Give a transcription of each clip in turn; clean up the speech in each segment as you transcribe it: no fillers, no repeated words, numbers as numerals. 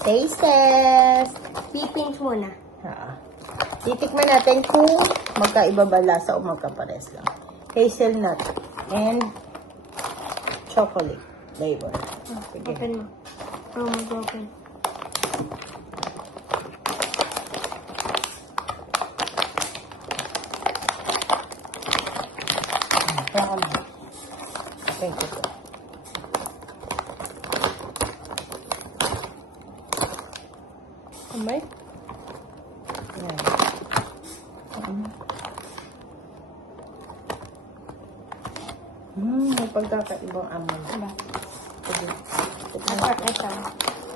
Taste test! Pipinch muna. Titikman natin kung magkaiba ba lasa o magkapares lang. Hazelnut and chocolate flavor. Sige. Open mo. Oh, mag-open. Thank you. Kamay? Yan. May pagkakaibang amoy. Diba? Sige. Dapat ito.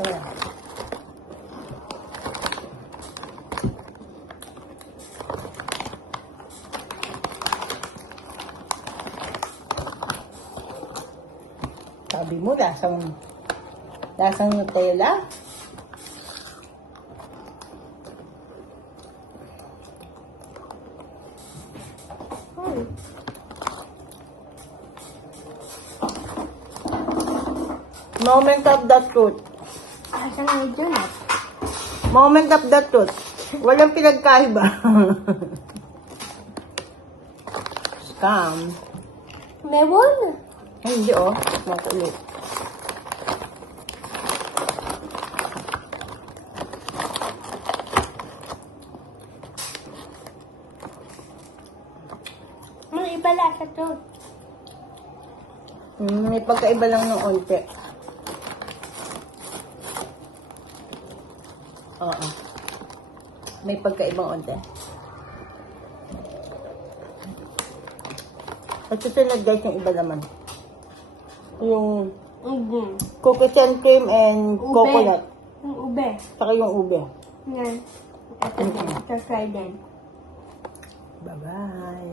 Ayan. Sabi mo, lasang Nutella? Moment of the truth. Asan na yun ah? Moment of the truth. Walang pinagkaiba. Scam. Meron. Ay, hindi oh. Makulit. May iba lasa to. May pagkaiba lang ng onte. Oo. May pagkaibang onte. At susunod guys, yung iba naman. Yung cookies and cream and Ube. coconut. Yung ube. Saka yung ube. Yan. Ito din. Ito try din. Bye-bye.